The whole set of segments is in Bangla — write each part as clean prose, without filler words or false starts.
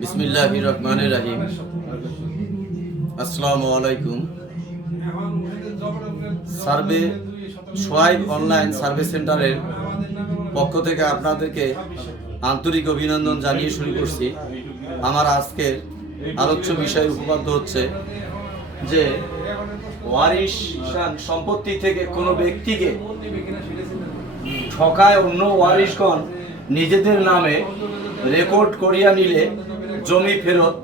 বিসমিল্লাহির রহমানির রহিম। আসসালামু আলাইকুম। সার্ভে সোয়াইব অনলাইন সার্ভে সেন্টারের পক্ষ থেকে আপনাদেরকে আন্তরিক অভিনন্দন জানিয়ে শুরু করছি। আমার আজকের আলোচ্য বিষয় উপপাদ্য হচ্ছে যে ওয়ারিশান সম্পত্তি থেকে কোনো ব্যক্তিকে ঠকায় অন্য ওয়ারিশগণ নিজেদের নামে রেকর্ড করিয়া নিলে জমি ফেরত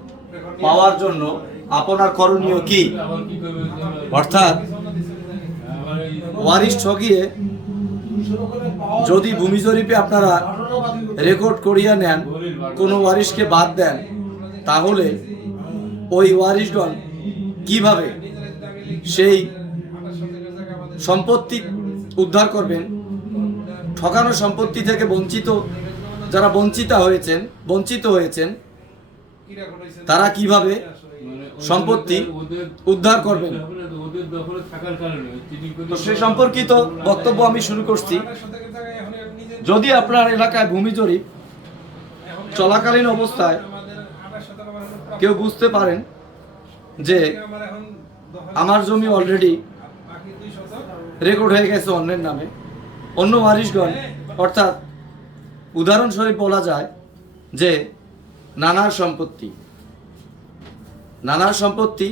পাওয়ার জন্য আপনার করণীয় কি? অর্থাৎ ওয়ারিশ ঠকিয়ে যদি ভূমি জরিপে আপনারা রেকর্ড করিয়া নেন, কোনো ওয়ারিশকে বাদ দেন, তাহলে ওই ওয়ারিশগণ কিভাবে সেই সম্পত্তি উদ্ধার করবেন? ঠকানো সম্পত্তি থেকে যারা বঞ্চিত হয়েছেন তারা কিভাবে সম্পত্তি উদ্ধার করবেন? তো সে সম্পর্কিত বক্তব্য আমি শুরু করছি। যদি আপনার এলাকায় ভূমি জরিপ চলাকালীন অবস্থায় কেউ বুঝতে পারেন যে আমার জমি অলরেডি রেকর্ড হয়ে গেছে অন্যের নামে, অন্য ওয়ারিশগণ, অর্থাৎ উদাহরণস্বরূপ বলা যায় যে নানার সম্পত্তি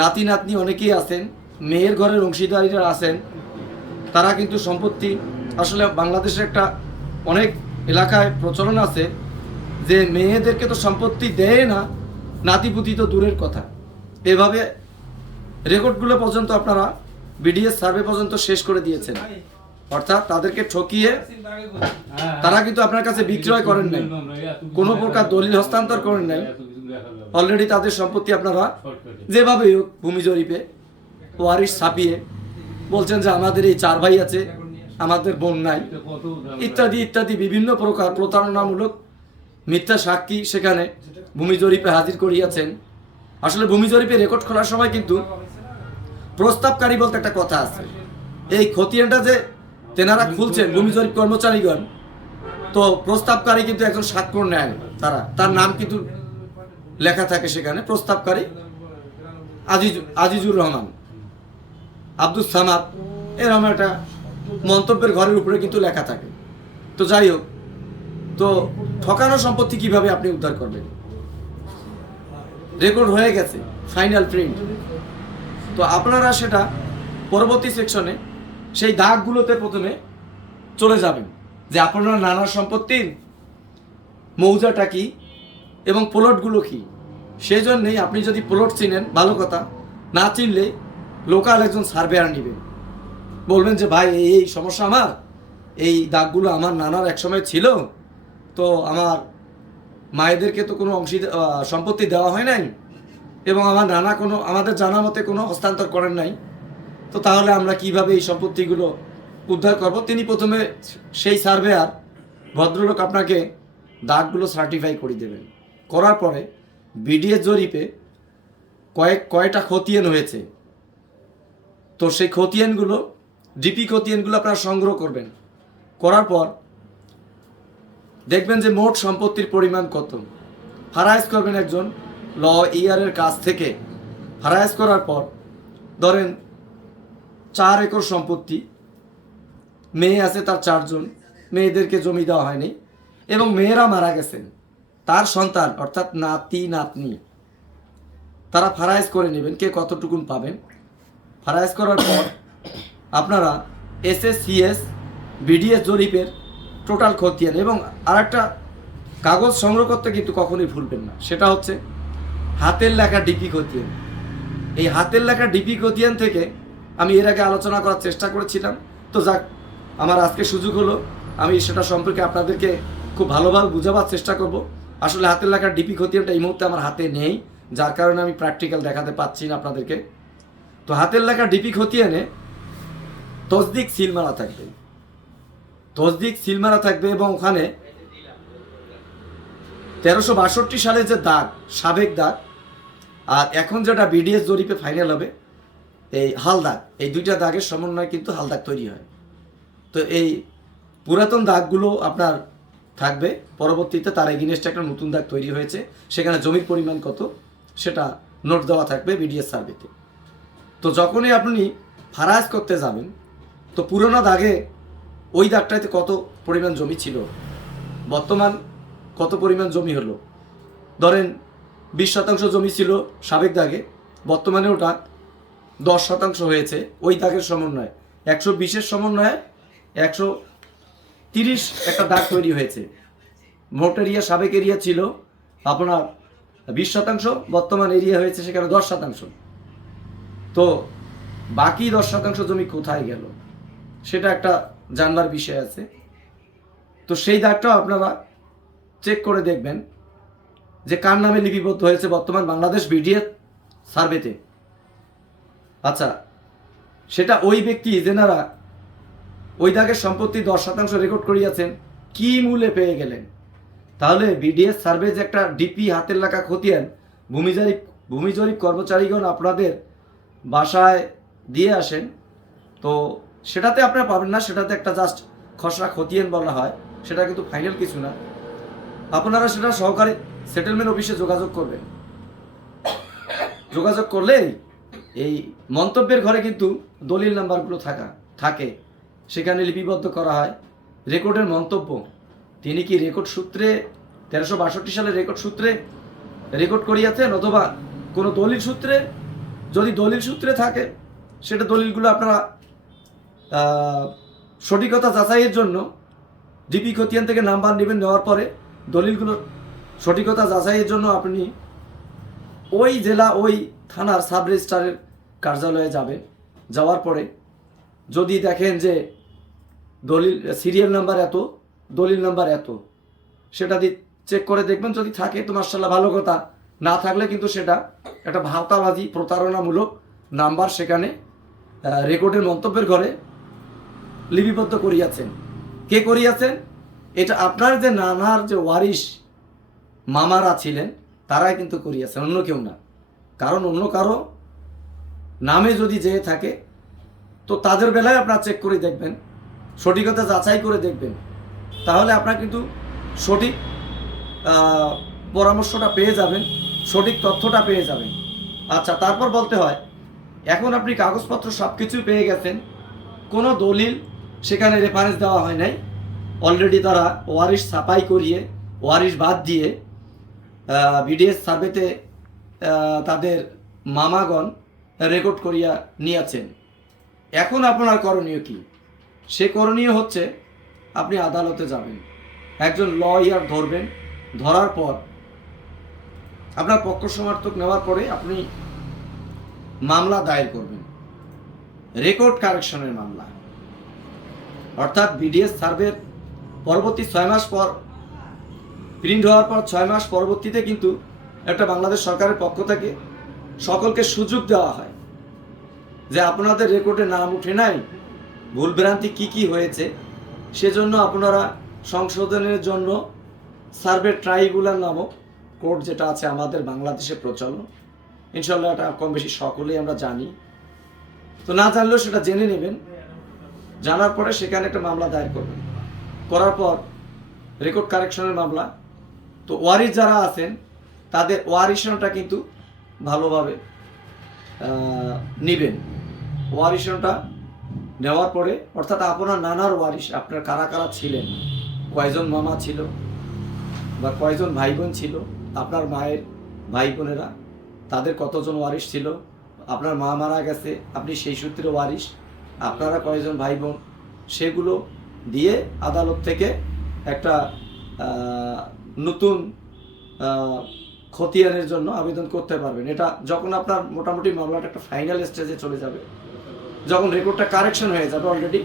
নাতি নাতনি অনেকেই আছেন, মেয়ের ঘরের অংশীদারিরা আছেন, তারা কিন্তু সম্পত্তি আসলে বাংলাদেশের একটা অনেক এলাকায় প্রচলন আছে যে মেয়েদেরকে তো সম্পত্তি দেয় না, নাতিপুতি তো দূরের কথা। এভাবে রেকর্ডগুলো পর্যন্ত আপনারা বিডিএস সার্ভে পর্যন্ত শেষ করে দিয়েছেন, অর্থাৎ তাদেরকে ঠকিয়ে তারা কিন্তু আপনার কাছে বিক্রয় করেন নাই, কোনো প্রকার দলিল হস্তান্তর করেন নাই। অলরেডি তাদের সম্পত্তি আপনারা যেভাবে ভূমি জরিপে ওয়ারিশ ছাপিয়ে বলছেন যে আমাদের এই 4 ভাই আছে, আমাদের বোন নাই, ইত্যাদি ইত্যাদি বিভিন্ন প্রকার প্রতারণামূলক মিথ্যা সাক্ষী সেখানে ভূমি জরিপে হাজির করিয়াছেন। আসলে ভূমি জরিপে রেকর্ড করার সময় কিন্তু প্রস্তাবকারী বলতে একটা কথা আছে। এই খতিয়ানটা যে তেনারা খুলছেন ভূমি জরিপ কর্মচারীগণ, তো প্রস্তাবকারী কিন্তু একজন স্বাক্ষর নেয়, তার নাম কিন্তু লেখা থাকে সেখানে। প্রস্তাবকারী আজিজুর রহমান, আব্দুল সামাদ, এরকম একটা মন্তব্যের ঘরের উপরে কিন্তু লেখা থাকে। তো যাই হোক, তো ঠকানো সম্পত্তি কিভাবে আপনি উদ্ধার করবেন? রেকর্ড হয়ে গেছে, ফাইনাল প্রিন্ট, তো আপনারা সেটা পরবর্তী সেকশনে সেই দাগগুলোতে প্রথমে চলে যাবেন যে আপনারা নানা সম্পত্তির মৌজাটা কি এবং প্লটগুলো কি। সেই জন্যেই আপনি যদি প্লট চিনেন ভালো কথা, না চিনলে লোকাল একজন সার্ভেয়ার নেবেন, বলবেন যে ভাই এই সমস্যা, আমার এই দাগগুলো আমার নানার একসময় ছিল, তো আমার মায়েদেরকে তো কোনো সম্পত্তি দেওয়া হয় নাই এবং আমার নানা আমাদের জানা মতে কোনো হস্তান্তর করেন নাই, তো তাহলে আমরা কিভাবে এই সম্পত্তিগুলো উদ্ধার করব? তিনি প্রথমে সেই সার্ভেয়ার ভদ্রলোক আপনাকে দাগগুলো সার্টিফাই করে দেবেন। করার পরে বিডিএস জরিপে কয়টা খতিয়ান হয়েছে, তো সেই খতিয়ানগুলো ডিপি খতিয়ানগুলো আপনারা সংগ্রহ করবেন। করার পর দেখবেন যে মোট সম্পত্তির পরিমাণ কত। ফারাইজ করবেন একজন ল ইয়ারের কাছ থেকে। ফারাইজ করার পর ধরেন 4 একর সম্পত্তি, মেয়ে আছে তার 4 জন, মেয়েদেরকে জমি দেওয়া হয়নি এবং মেয়েরা মারা গেছেন, তার সন্তান অর্থাৎ নাতি নাতনি, তারা ফারাইজ করে নেবেন কে কতটুকুন পাবেন। ফারাইজ করার পর আপনারা এসএসসিএস বিডিএস জরিপের টোটাল খতিয়ান এবং আরেকটা কাগজ সংগ্রহ করতে কিন্তু কখনোই ভুলবেন না, সেটা হচ্ছে হাতের লেখা ডিপি খতিয়ান। এই হাতের লেখা ডিপি খতিয়ান থেকে আমি এর আগে আলোচনা করার চেষ্টা করেছিলাম, তো যাক, আমার আজকে সুযোগ হলো, আমি সেটা সম্পর্কে আপনাদেরকে খুব ভালোভাবে বোঝাবার চেষ্টা করব। আসলে হাতের লেখা ডিপি খতিয়ানটা এই মুহূর্তে আমার হাতে নেই, যার কারণে আমি প্র্যাকটিক্যাল দেখাতে পাচ্ছি না আপনাদেরকে। তো হাতের লেখা ডিপি খতিয়ানে তসদিক সিল মারা থাকবে এবং ওখানে 1362 সালে যে দাগ, সাবেক দাগ, আর এখন যেটা বিডিএস জরিপে ফাইনাল হবে এই হাল দাগ, এই দুইটা দাগের সমন্বয়ে কিন্তু হাল দাগ তৈরি হয়। তো এই পুরাতন দাগগুলো আপনার থাকবে, পরবর্তীতে তার এগেইনস্টে একটা নতুন দাগ তৈরি হয়েছে, সেখানে জমির পরিমাণ কত সেটা নোট দেওয়া থাকবে বিডিএস সার্ভেতে। তো যখনই আপনি ফারাজ করতে যাবেন, তো পুরোনো দাগে ওই দাগটাতে কত পরিমাণ জমি ছিল, বর্তমান কত পরিমাণ জমি হলো, ধরেন 20% জমি ছিল সাবেক দাগে, বর্তমানে ওটা 10% হয়েছে। ওই দাগের সমন্বয়ে 120-এর সমন্বয়ে 130 একটা দাগ তৈরি হয়েছে। মোট এরিয়া সাবেক এরিয়া ছিল আপনার 20%, বর্তমান এরিয়া হয়েছে সেখানে 10%। তো বাকি 10% জমি কোথায় গেল সেটা একটা জানবার বিষয় আছে। তো সেই দাগটাও আপনারা চেক করে দেখবেন যে কার নামে লিপিবদ্ধ হয়েছে বর্তমান বাংলাদেশ বিডিএস সার্ভেতে। আচ্ছা, সেটা ওই ব্যক্তি যেনারা ওই দাগের সম্পত্তি 10% রেকর্ড করিয়াছেন কি মূল্যে পেয়ে গেলেন। তাহলে বিডিএস সার্ভে যে একটা ডিপি হাতের লেখা খতিয়ান ভূমি জরিপ কর্মচারীগণ আপনাদের বাসায় দিয়ে আসেন, তো সেটাতে আপনারা পাবেন না, সেটাতে একটা জাস্ট খসড়া খতিয়ান বলা হয়, সেটা কিন্তু ফাইনাল কিছু না। আপনারা সেটা সহকারী সেটেলমেন্ট অফিসে যোগাযোগ করবেন। যোগাযোগ করলেই এই মন্তব্যের ঘরে কিন্তু দলিল নাম্বারগুলো থাকে, সেখানে লিপিবদ্ধ করা হয় রেকর্ডের মন্তব্য। তিনি কি রেকর্ড সূত্রে 1362 সালে রেকর্ড সূত্রে রেকর্ড করিয়াছেন, অথবা কোনো দলিল সূত্রে? যদি দলিল সূত্রে থাকে সেটা দলিলগুলো আপনারা সঠিকতা যাচাইয়ের জন্য ডিপি খতিয়ান থেকে নাম্বার নেবেন, নেওয়ার পরে দলিলগুলো সঠিকতা যাচাইয়ের জন্য আপনি ওই জেলা ওই থানার সাব রেজিস্ট্রারের কার্যালয়ে যাবেন। যাওয়ার পরে যদি দেখেন যে দলিল সিরিয়াল নাম্বার এত, দলিল নাম্বার এত, সেটা দিয়ে চেক করে দেখবেন। যদি থাকে তো মাশাআল্লাহ ভালো কথা, না থাকলে কিন্তু সেটা একটা ভাওতাবাজি প্রতারণামূলক নাম্বার সেখানে রেকর্ডের মন্তব্যের ঘরে লিপিবদ্ধ করিয়াছেন। কে করিয়াছেন? এটা আপনার যে নানার যে ওয়ারিশ মামারা ছিলেন তারাই কিন্তু করিয়াছেন, অন্য কেউ না। কারণ অন্য কারো নামে যদি যেয়ে থাকে তো তাদের বেলায় আপনারা চেক করে দেখবেন, সঠিকতা যাচাই করে দেখবেন, তাহলে আপনারা কিন্তু সঠিক পরামর্শটা পেয়ে যাবেন, সঠিক তথ্যটা পেয়ে যাবেন। আচ্ছা, তারপর বলতে হয় এখন আপনি কাগজপত্র সব কিছু পেয়ে গেছেন, কোনো দলিল সেখানে রেফারেন্স দেওয়া হয় নাই, অলরেডি তারা ওয়ারিশ ছাপাই করিয়ে ওয়ারিশ বাদ দিয়ে বিডিএস সার্ভেতে তাদের মামাগণ রেকর্ড করিয়া নিয়েছেন। এখন আপনার করণীয় কি? সে করণীয় হচ্ছে আপনি আদালতে যাবেন, একজন লয়ার ধরবেন, ধরার পর আপনার পক্ষ সমর্থক নেওয়ার পরে আপনি মামলা দায়ের করবেন, রেকর্ড কারেকশনের মামলা। অর্থাৎ বিডিএস সার্ভের পরবর্তী 6 মাস পর প্রিন্ট হওয়ার পর 6 মাস পরবর্তীতে কিন্তু একটা বাংলাদেশ সরকারের পক্ষ থেকে সকলকে সুযোগ দেওয়া হয় যে আপনাদের রেকর্ডে নাম উঠে নাই, ভুলভ্রান্তি কি হয়েছে, সেজন্য আপনারা সংশোধনের জন্য সার্ভে ট্রাইব্যুনাল নামক কোর্ট যেটা আছে আমাদের বাংলাদেশে প্রচলন, ইনশাল্লাহ এটা কম বেশি সকলেই আমরা জানি। তো না জানলেও সেটা জেনে নেবেন, জানার পরে সেখানে একটা মামলা দায়ের করবেন, করার পর রেকর্ড কারেকশনের মামলা। তো ওয়ারিশ যারা আছেন তাদের ওয়ারিশনটা কিন্তু ভালোভাবে নেবেন। ওয়ারিশনটা নেওয়ার পরে অর্থাৎ আপনার নানার ওয়ারিশ, আপনার কারা কারা ছিলেন, কয়জন মামা ছিল বা কয়জন ভাই বোন ছিল, আপনার মায়ের ভাই বোনেরা তাদের কতজন ওয়ারিশ ছিল, আপনার মা মারা গেছে আপনি সেই সূত্রে ওয়ারিশ, আপনারা কয়জন ভাই বোন, সেগুলো দিয়ে আদালত থেকে একটা নতুন খতিয়ানের জন্য আবেদন করতে পারবেন। এটা যখন আপনার মোটামুটি মামলাটা একটা ফাইনাল স্টেজে চলে যাবে, যখন রেকর্ডটা কারেকশন হয়ে যাবে, অলরেডি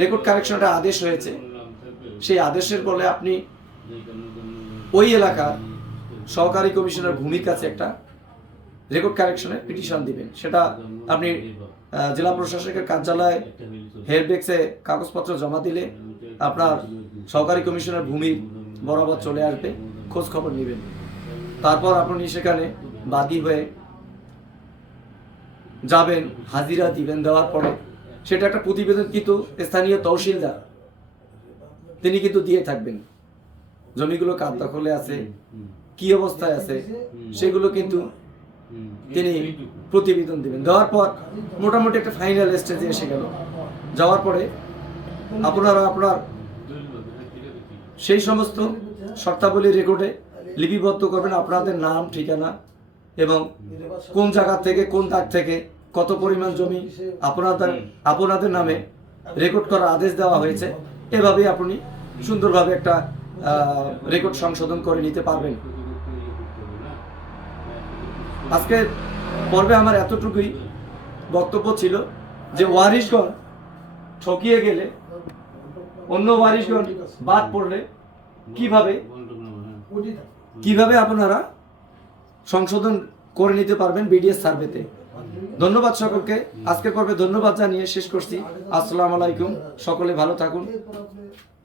রেকর্ড কারেকশনটা আদেশ হয়েছে, সেই আদেশের বলে আপনি ওই এলাকার সহকারী কমিশনার ভূমির কাছে একটা রেকর্ড কারেকশনের পিটিশন দিবেন। সেটা আপনি জেলা প্রশাসকের কার্যালয়ে হেল্পডেস্কে কাগজপত্র জমা দিলে আপনার সহকারী কমিশনার ভূমির বরাবর চলে আসবে, খোঁজ খবর নেবেন। তারপর আপনি সেখানে বাদী হয়ে যাবেন, হাজিরা দিবেন, দেওয়ার পরে সেটা একটা প্রতিবেদন কিন্তু স্থানীয় তহসিলদার তিনি কিন্তু দিয়ে থাকবেন। জমিগুলো কার দখলে আছে, কি অবস্থায় আছে, সেগুলো কিন্তু তিনি প্রতিবেদন দিবেন। দেওয়ার পর মোটামুটি একটা ফাইনাল স্টেজে এসে গেল। যাওয়ার পরে আপনারা আপনার সেই সমস্ত শর্তাবলী রেকর্ডে লিপিবদ্ধ করবেন আপনাদের নাম, ঠিকানা এবং কোন জায়গা থেকে, কোন দাগ থেকে কত পরিমাণ জমি আপনাদের নামে রেকর্ড করার আদেশ দেওয়া হয়েছে। এভাবেই আপনি সুন্দরভাবে একটা রেকর্ড সংশোধন করে নিতে পারবেন। আজকে পর্বে আমার এতটুকুই বক্তব্য ছিল যে ওয়ারিশগণ ঠকিয়ে গেলে, অন্য ওয়ারিশগণ বাদ পড়লে কিভাবে আপনারা সংশোধন করে নিতে পারবেন বিডিএস সার্ভেতে। ধন্যবাদ সকলকে। আজকের পর্বে ধন্যবাদ জানিয়ে শেষ করছি। আসসালামু আলাইকুম। সকলে ভালো থাকুন।